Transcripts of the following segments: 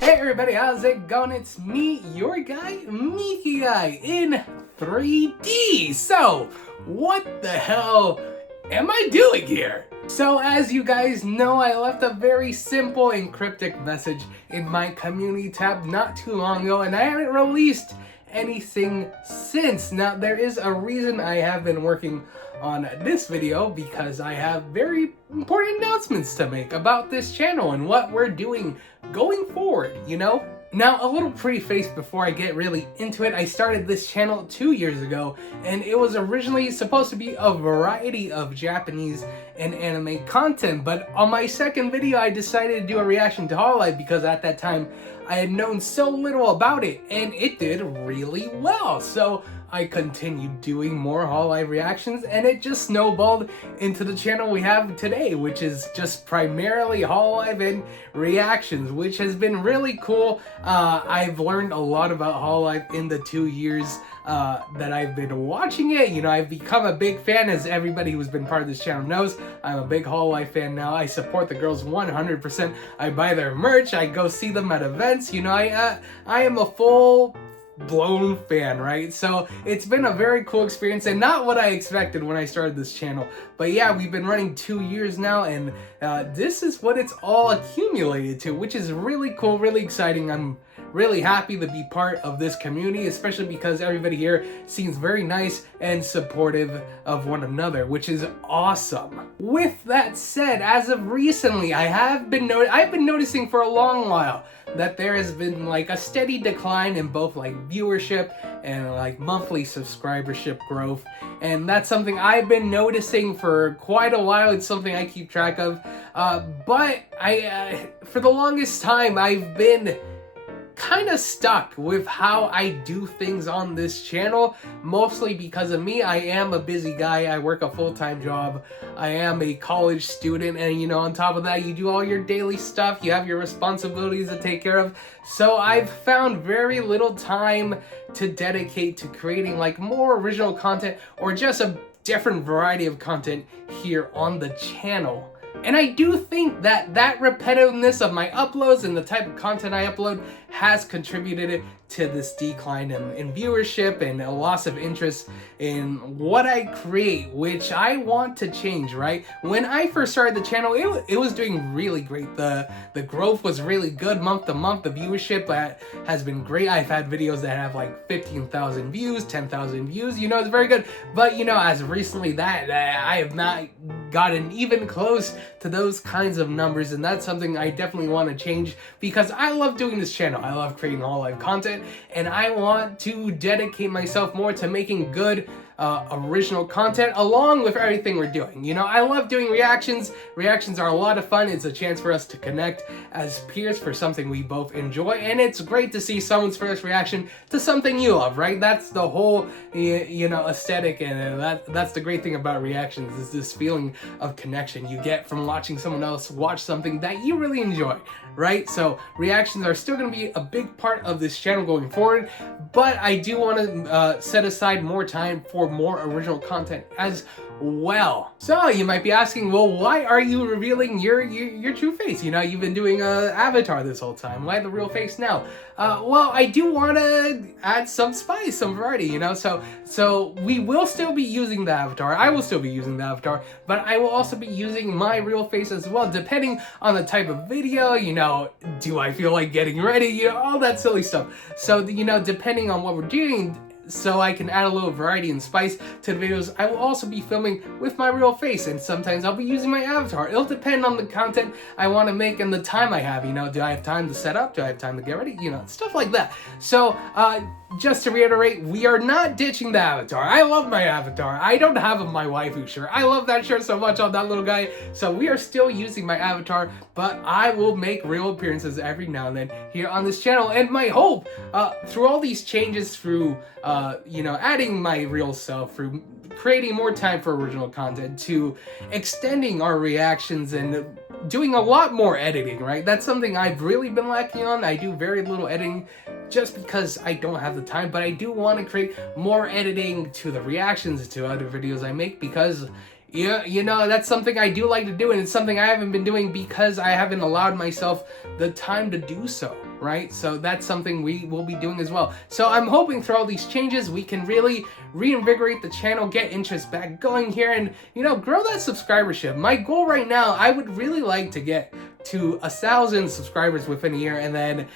Hey everybody, how's it going? It's me, your guy, Mikigai, in 3D. So, what the hell am I doing here? So, as you guys know, I left a very simple and cryptic message in my community tab not too long ago, and I haven't released anything since. Now, there is a reason I have been working on this video, because I have very important announcements to make about this channel and what we're doing going forward, you know? Now, a little preface before I get really into it. I started this channel 2 years ago, and it was originally supposed to be a variety of Japanese and anime content, but on my second video I decided to do a reaction to Hololive because at that time I had known so little about it, and it did really well. So I continued doing more Hololive reactions, and it just snowballed into the channel we have today, which is just primarily Hololive and reactions, which has been really cool. I've learned a lot about Hololive in the 2 years that I've been watching it. You know, I've become a big fan, as everybody who's been part of this channel knows. I'm a big Hololive fan now. I support the girls 100%. I buy their merch. I go see them at events. You know, I am a full-blown fan, right? So it's been a very cool experience, and not what I expected when I started this channel. But yeah, we've been running 2 years now, and this is what it's all accumulated to, which is really cool, really exciting. I'm really happy to be part of this community, especially because everybody here seems very nice and supportive of one another, which is awesome. With that said, as of recently, I've been noticing for a long while that there has been like a steady decline in both like viewership and like monthly subscribership growth, and that's something I've been noticing for quite a while. It's something I keep track of, but for the longest time I've been kind of stuck with how I do things on this channel, mostly because of me. I am a busy guy. I work a full-time job. I am a college student, and you know, on top of that, you do all your daily stuff. You have your responsibilities to take care of. So I've found very little time to dedicate to creating like more original content or just a different variety of content here on the channel. And I do think that repetitiveness of my uploads and the type of content I upload has contributed to this decline in viewership and a loss of interest in what I create, which I want to change, right? When I first started the channel, it was doing really great. The growth was really good month to month. The viewership has been great. I've had videos that have like 15,000 views, 10,000 views, you know, it's very good. But you know, as recently that I have not gotten even close to those kinds of numbers, and that's something I definitely want to change, because I love doing this channel. I love creating Hololive content, and I want to dedicate myself more to making good original content along with everything we're doing. You know, I love doing reactions. Reactions are a lot of fun. It's a chance for us to connect as peers for something we both enjoy, and it's great to see someone's first reaction to something you love, right? That's the whole, you know, aesthetic, and that's the great thing about reactions, is this feeling of connection you get from watching someone else watch something that you really enjoy, right? So reactions are still going to be a big part of this channel going forward, but I do want to set aside more time for more original content as well. So you might be asking, well, why are you revealing your true face? You know, you've been doing avatar this whole time. Why the real face now? Well, I do want to add some spice, some variety, you know, so we will still be using the avatar. I will still be using the avatar, but I will also be using my real face as well, depending on the type of video. You know, do I feel like getting ready? You know, all that silly stuff. So, you know, depending on what we're doing, so I can add a little variety and spice to the videos, I will also be filming with my real face, and sometimes I'll be using my avatar. It'll depend on the content I want to make and the time I have. You know, do I have time to set up? Do I have time to get ready? You know, stuff like that. So, just to reiterate, we are not ditching the avatar. I love my avatar. I don't have my waifu shirt. I love that shirt so much on that little guy. So we are still using my avatar, but I will make real appearances every now and then here on this channel. And my hope, through all these changes, through, you know, adding my real self, through creating more time for original content, to extending our reactions and doing a lot more editing, right? That's something I've really been lacking on. I do very little editing just because I don't have the time, but I do want to create more editing to the reactions to other videos I make, because you know, that's something I do like to do, and it's something I haven't been doing because I haven't allowed myself the time to do so. right? So that's something we will be doing as well. So I'm hoping through all these changes, we can really reinvigorate the channel, get interest back going here, and, you know, grow that subscribership. My goal right now, I would really like to get to 1,000 subscribers within a year, and then,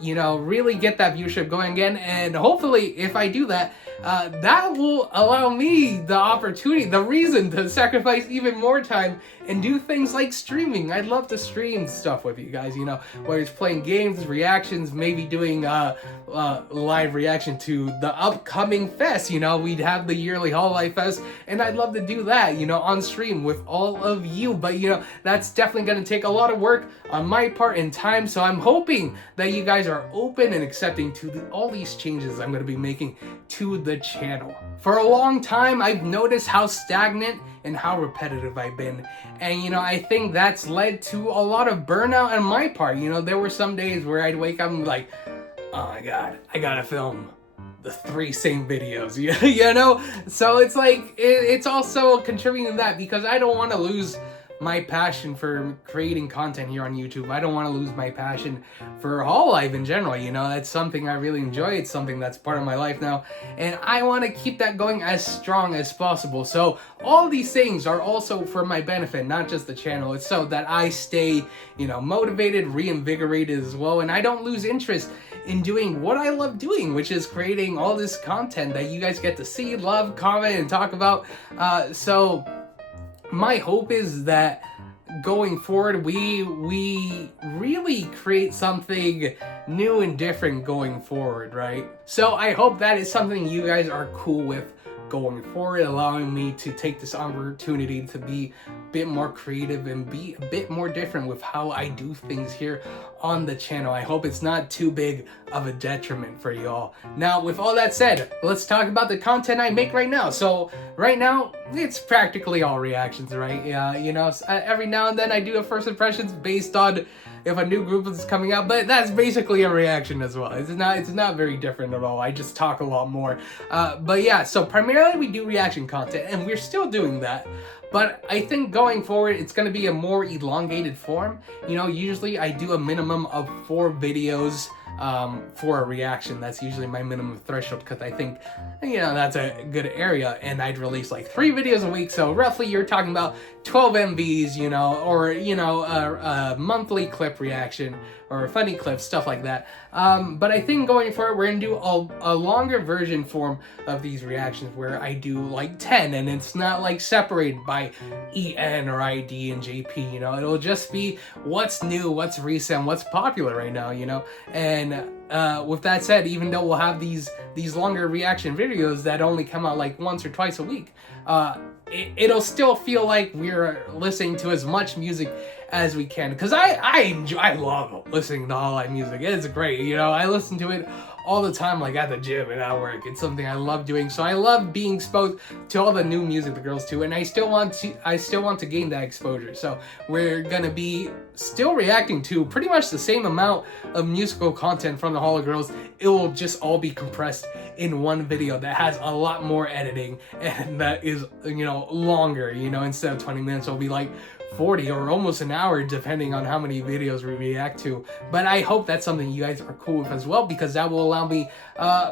you know, really get that viewership going again. And hopefully, if I do that, that will allow me the opportunity, the reason to sacrifice even more time and do things like streaming. I'd love to stream stuff with you guys, you know, whether it's playing games, reactions, maybe doing live reaction to the upcoming fest. You know, we'd have the yearly Hololive Fest, and I'd love to do that, you know, on stream with all of you. But, you know, that's definitely going to take a lot of work on my part and time. So I'm hoping that you guys are open and accepting to all these changes I'm going to be making to the channel. For a long time, I've noticed how stagnant and how repetitive I've been. And, you know, I think that's led to a lot of burnout on my part. You know, there were some days where I'd wake up and be like, oh my God, I gotta film the 3 same videos, you know? So it's like, it's also contributing to that, because I don't want to lose my passion for creating content here on YouTube. I don't want to lose my passion for Hololive in general, you know? That's something I really enjoy. It's something that's part of my life now, and I want to keep that going as strong as possible. So all these things are also for my benefit, not just the channel. It's so that I stay, you know, motivated, reinvigorated as well, and I don't lose interest in doing what I love doing, which is creating all this content that you guys get to see, love, comment, and talk about. So my hope is that going forward, we really create something new and different going forward, right? So I hope that is something you guys are cool with going forward, allowing me to take this opportunity to be a bit more creative and be a bit more different with how I do things here on the channel. I hope it's not too big of a detriment for y'all. Now, with all that said, let's talk about the content I make right now. So right now, it's practically all reactions, right? Yeah, you know, every now and then I do a first impressions based on if a new group is coming out, but that's basically a reaction as well. It's not very different at all. I just talk a lot more. But yeah, so primarily we do reaction content, and we're still doing that. But I think going forward, it's going to be a more elongated form. You know, usually I do a minimum of 4 videos for a reaction. That's usually my minimum threshold, because I think, you know, that's a good area, and I'd release like 3 videos a week. So roughly you're talking about 12 MVs, you know, or, you know, a monthly clip reaction or funny clips, stuff like that. But I think going forward, we're gonna do a longer version form of these reactions where I do like 10, and it's not like separated by EN or ID and JP, you know. It'll just be what's new, what's recent, what's popular right now, you know. And with that said, even though we'll have these longer reaction videos that only come out like once or twice a week, it'll still feel like we're listening to as much music as we can, because I love listening to Hololive music. It's great, you know. I listen to it all the time, like at the gym and at work. It's something I love doing. So I love being exposed to all the new music the girls do, and I still want to gain that exposure. So we're gonna be still reacting to pretty much the same amount of musical content from the Hololive girls. It will just all be compressed in one video that has a lot more editing, and that is, you know, longer, you know. Instead of 20 minutes, it'll be like 40 or almost an hour, depending on how many videos we react to. But I hope that's something you guys are cool with as well, because that will allow me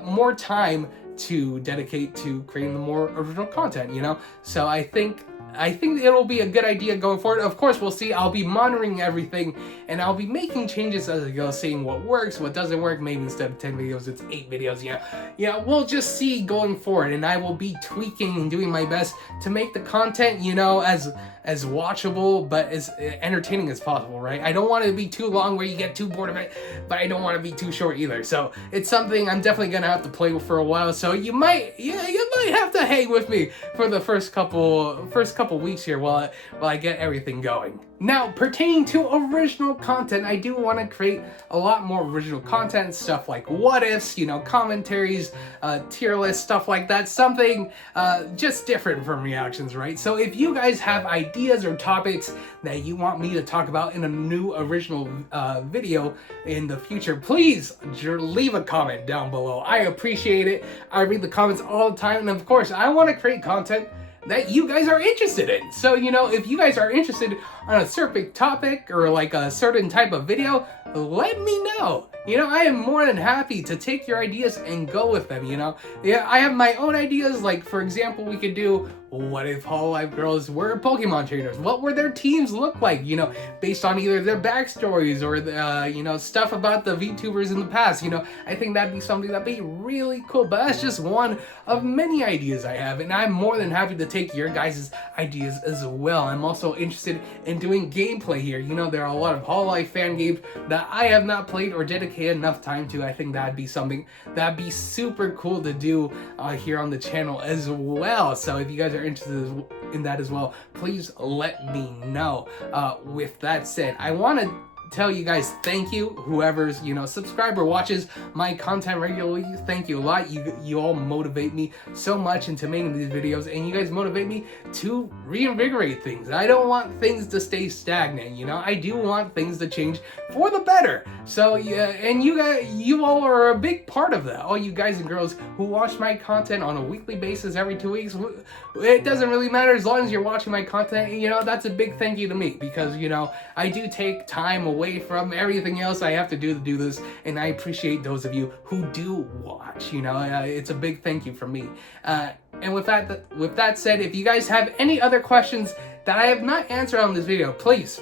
more time to dedicate to creating the more original content, you know. So I think it'll be a good idea going forward. Of course, we'll see. I'll be monitoring everything, and I'll be making changes as I go, seeing what works, what doesn't work. Maybe instead of 10 videos, it's 8 videos. Yeah, we'll just see going forward, and I will be tweaking and doing my best to make the content, you know, as watchable but as entertaining as possible, right? I don't want it to be too long where you get too bored of it, but I don't want to be too short either. So it's something I'm definitely gonna have to play with for a while. So you might have to hang with me for the first couple weeks here while I get everything going. Now, pertaining to original content, I do want to create a lot more original content, stuff like what ifs, you know, commentaries, tier lists, stuff like that, something just different from reactions, right? So if you guys have ideas or topics that you want me to talk about in a new original video in the future, please leave a comment down below. I appreciate it. I read the comments all the time, and of course, I want to create content that you guys are interested in. So, you know, if you guys are interested on a certain topic or like a certain type of video, let me know. You know, I am more than happy to take your ideas and go with them, you know. Yeah, I have my own ideas, like, for example, we could do, what if Hololive Girls were Pokemon trainers? What would their teams look like, you know, based on either their backstories or, you know, stuff about the VTubers in the past, you know. I think that'd be something that'd be really cool, but that's just one of many ideas I have, and I'm more than happy to take your guys' ideas as well. I'm also interested in doing gameplay here. You know, there are a lot of Hololive fan games that I have not played or dedicated enough time to. I think that'd be something that'd be super cool to do here on the channel as well. So if you guys are interested in that as well, please let me know. With that said, I want to tell you guys thank you, whoever's, you know, subscriber watches my content regularly. Thank you a lot. You all motivate me so much into making these videos, and you guys motivate me to reinvigorate things. I don't want things to stay stagnant, you know. I do want things to change for the better. So yeah, and you all are a big part of that. All you guys and girls who watch my content on a weekly basis every 2 weeks, it doesn't really matter as long as you're watching my content. You know, that's a big thank you to me, because, you know, I do take time away from everything else I have to do this, and I appreciate those of you who do watch. You know, it's a big thank you from me. And with that said, if you guys have any other questions that I have not answered on this video, please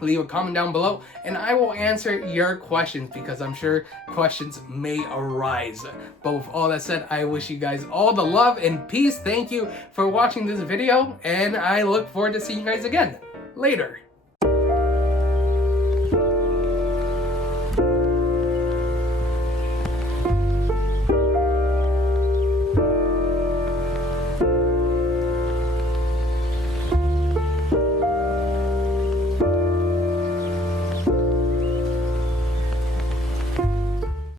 leave a comment down below and I will answer your questions, because I'm sure questions may arise. But with all that said, I wish you guys all the love and peace. Thank you for watching this video, and I look forward to seeing you guys again later.